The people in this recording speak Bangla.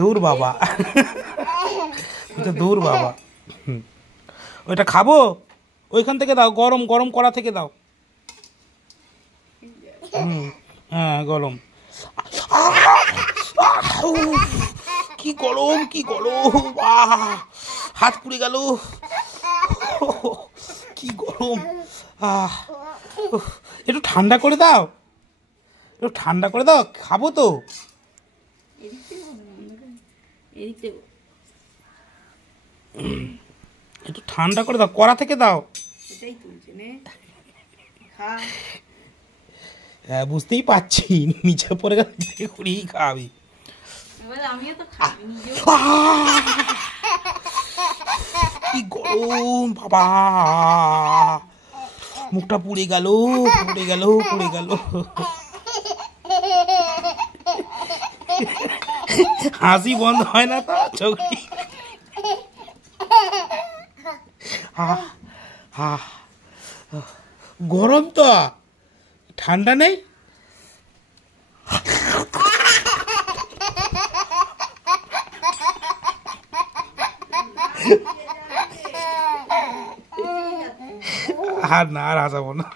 দূর বাবা, দূর বাবা। ওইটা খাবো, ওইখান থেকে দাও, গরম গরম কড়া থেকে দাও। হ্যাঁ গরম। কি গরম, কি গরম, হাত পুড়ে গেল, কি গরম। একটু ঠান্ডা করে দাও, একটু ঠান্ডা করে দাও, খাবো তো। একটু ঠান্ডা করে দাও, কড়া থেকে দাও। হ্যাঁ বুঝতেই পারছি, নিচে পড়ে গেলে করেই খাবি। কি গরম বাবা, মুখটা পুড়ে গেল, পুড়ে গেল, পুড়ে গেল। হাসি বন্ধ হয় না তো চোখটি। গরম তো, ঠান্ডা নেই। আর না, আর হাসাবো না।